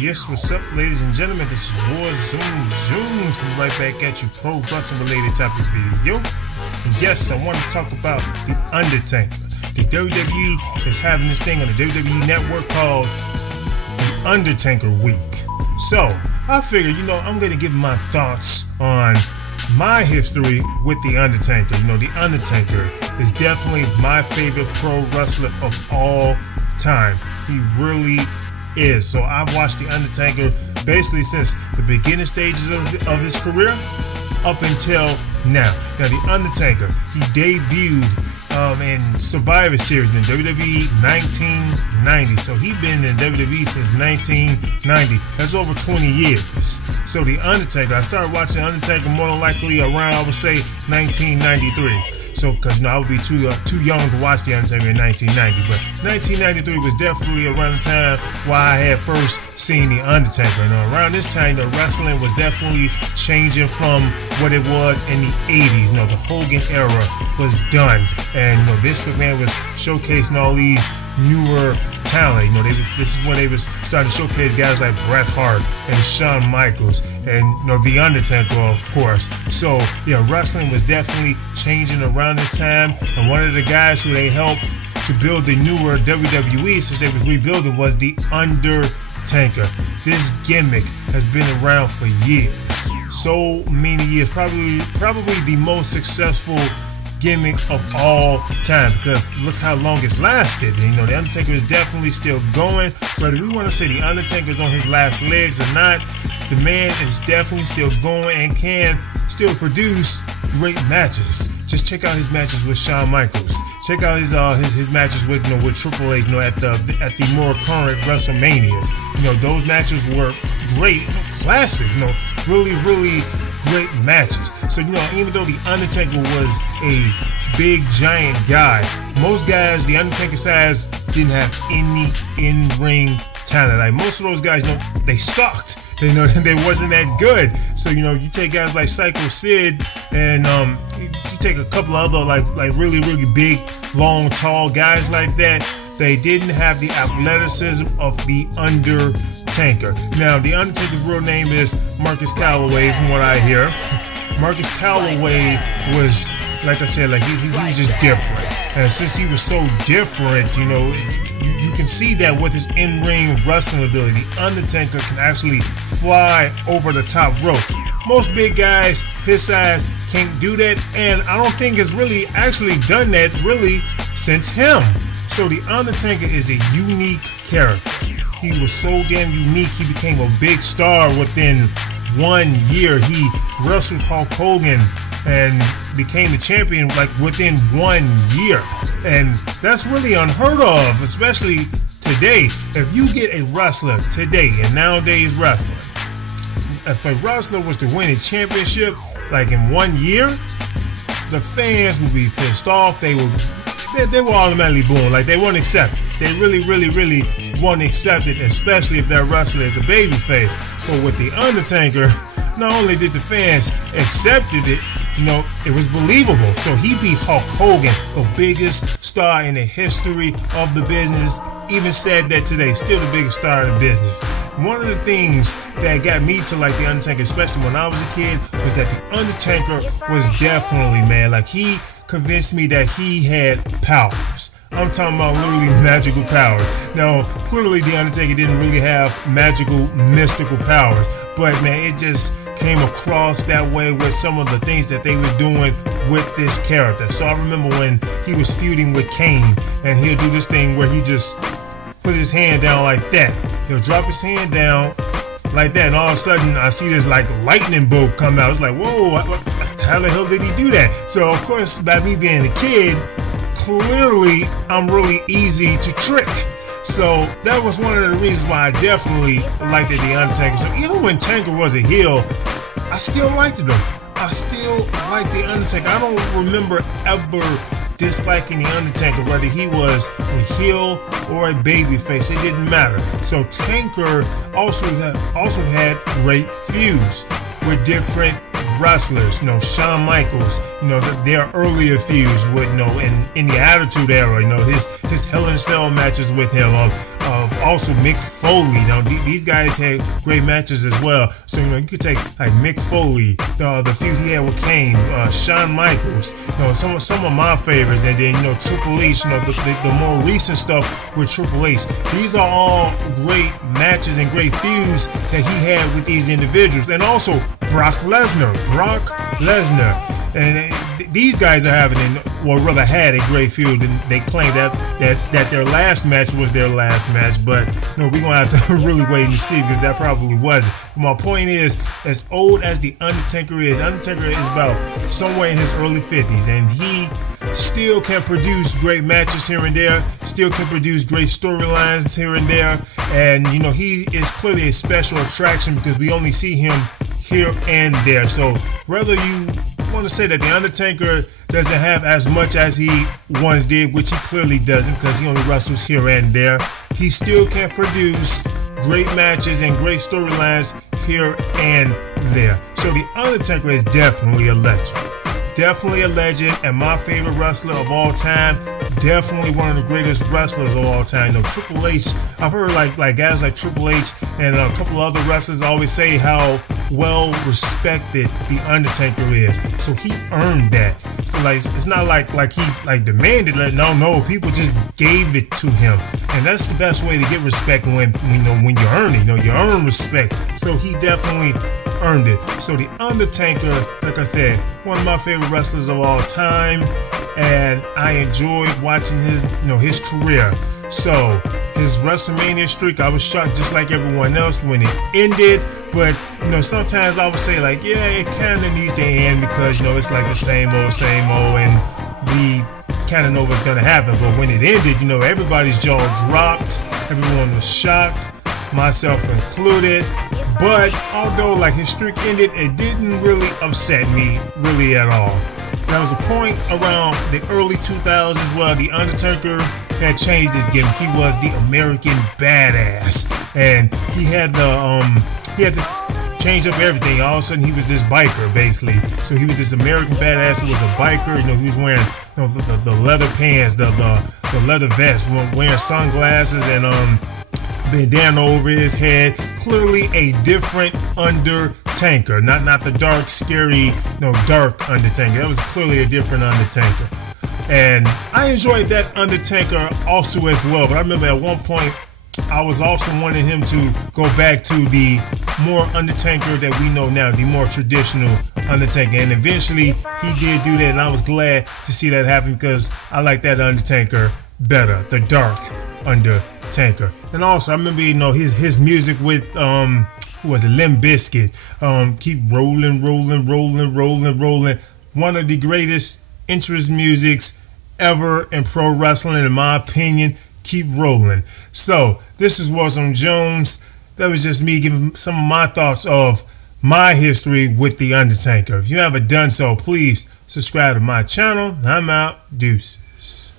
Yes, what's up, ladies and gentlemen? This is Warzone Jones coming right back at you, pro wrestling related topic video. And yes, I want to talk about the Undertaker. The WWE is having this thing on the WWE network called the Undertaker Week. So I figured, I'm going to give my thoughts on my history with the Undertaker. The Undertaker is definitely my favorite pro wrestler of all time. He really is. So I've watched the Undertaker basically since the beginning stages of his career up until now. Now the Undertaker, he debuted in Survivor Series in WWE 1990. So he's been in WWE since 1990. That's over 20 years. So the Undertaker, I started watching the Undertaker more than likely around, I would say, 1993. So, because I would be too young to watch The Undertaker in 1990, but 1993 was definitely around the time where I had first seen The Undertaker. Around this time, the wrestling was definitely changing from what it was in the 80s. The Hogan era was done, and Vince McMahon was showcasing all these newer talent. This is when they was starting to showcase guys like Bret Hart and Shawn Michaels and The Undertaker, of course. So yeah, wrestling was definitely changing around this time, and one of the guys who they helped to build the newer WWE since they was rebuilding was the Undertaker. This gimmick has been around for years, so many years, probably the most successful gimmick of all time, because look how long it's lasted. The Undertaker is definitely still going. Whether we want to say the Undertaker is on his last legs or not, the man is definitely still going and can still produce great matches. Just check out his matches with Shawn Michaels. Check out his matches with Triple H. At the more current WrestleManias. Those matches were great, classic. Really great matches. So even though the Undertaker was a big giant guy, most guys the Undertaker size didn't have any in-ring talent. Like most of those guys, they sucked. They wasn't that good. So you take guys like Psycho Sid, and you take a couple of other like really big, long, tall guys like that. They didn't have the athleticism of the Undertaker. Now, the Undertaker's real name is Marcus Calloway, from what I hear. Marcus Calloway was, like I said, he was just different. And since he was so different, you can see that with his in-ring wrestling ability. The Undertaker can actually fly over the top rope. Most big guys his size can't do that, and I don't think it's really actually done that really since him. So the Undertaker is a unique character. He was so damn unique, he became a big star within 1 year. He wrestled Hulk Hogan and became the champion within 1 year. And that's really unheard of, especially today. If you get a wrestler today, and nowadays wrestling, if a wrestler was to win a championship in 1 year, the fans would be pissed off. They were automatically booing. They won't accept it. They really won't accept it, especially if that wrestler is a babyface. But with the Undertaker, not only did the fans accepted it, it was believable. So he beat Hulk Hogan, the biggest star in the history of the business. Even said that today, still the biggest star in the business. One of the things that got me to like the Undertaker, especially when I was a kid, was that the Undertaker was definitely, he convinced me that he had powers. I'm talking about literally magical powers. Now, clearly the Undertaker didn't really have magical, mystical powers, but it just came across that way with some of the things that they was doing with this character. So I remember when he was feuding with Kane, and he'll do this thing where he just put his hand down like that. He'll drop his hand down like that, and all of a sudden I see this lightning bolt come out. It's like, whoa, how the hell did he do that? So of course, by me being a kid, clearly I'm really easy to trick. So that was one of the reasons why I definitely liked The Undertaker. So even when Taker was a heel, I still liked him. I still liked The Undertaker. I don't remember ever disliking The Undertaker, whether he was a heel or a babyface. It didn't matter. So Taker also had great feuds with different wrestlers, Shawn Michaels, their earlier feuds with, in the Attitude Era, his Hell in a Cell matches with him, also Mick Foley. These guys had great matches as well. So, you could take like Mick Foley, the feud he had with Kane, Shawn Michaels, some of my favorites, and then, Triple H, the more recent stuff with Triple H. These are all great matches and great feuds that he had with these individuals. And also Brock Lesnar. And these guys are having, or rather had, a great feud, and they claim that their last match was their last match, but we're gonna have to really wait and see, because that probably wasn't. But my point is, as old as the Undertaker is about somewhere in his early 50s, and he still can produce great matches here and there, still can produce great storylines here and there, and he is clearly a special attraction because we only see him here and there. So whether you want to say that the Undertaker doesn't have as much as he once did, which he clearly doesn't because he only wrestles here and there, he still can produce great matches and great storylines here and there. So the Undertaker is definitely a legend. Definitely a legend, and my favorite wrestler of all time. Definitely one of the greatest wrestlers of all time. Triple H, I've heard like guys like Triple H and a couple other wrestlers always say how well respected the Undertaker is. So he earned that. So it's not like he demanded it. No, people just gave it to him, and that's the best way to get respect when you earn it. You earn respect. So he definitely earned it. So the Undertaker, like I said, one of my favorite wrestlers of all time, and I enjoyed watching his career. So his WrestleMania streak, I was shocked just like everyone else when it ended. But sometimes I would say it kind of needs to end because it's like the same old, and we kind of know what's gonna happen. But when it ended, everybody's jaw dropped, everyone was shocked, myself included. But although his streak ended, it didn't really upset me really at all. There was a point around the early 2000s where the Undertaker had changed his gimmick. He was the American Badass, and he had to change up everything. All of a sudden, he was this biker basically. So he was this American Badass who was a biker. He was wearing the leather pants, the leather vest, wearing sunglasses, and bandana over his head. Clearly a different Undertaker, not the dark, scary, dark Undertaker. That was clearly a different Undertaker, and I enjoyed that Undertaker also as well. But I remember at one point I was also wanting him to go back to the more Undertaker that we know now, the more traditional Undertaker, and eventually he did do that, and I was glad to see that happen because I like that Undertaker better, the dark Undertaker. And also I remember his music with who was it, Limp Bizkit, keep rolling. One of the greatest entrance musics ever in pro wrestling, in my opinion. Keep rolling. So this is Warzone Jones. That was just me giving some of my thoughts of my history with the Undertaker. If you haven't done so, please subscribe to my channel. I'm out. Deuces.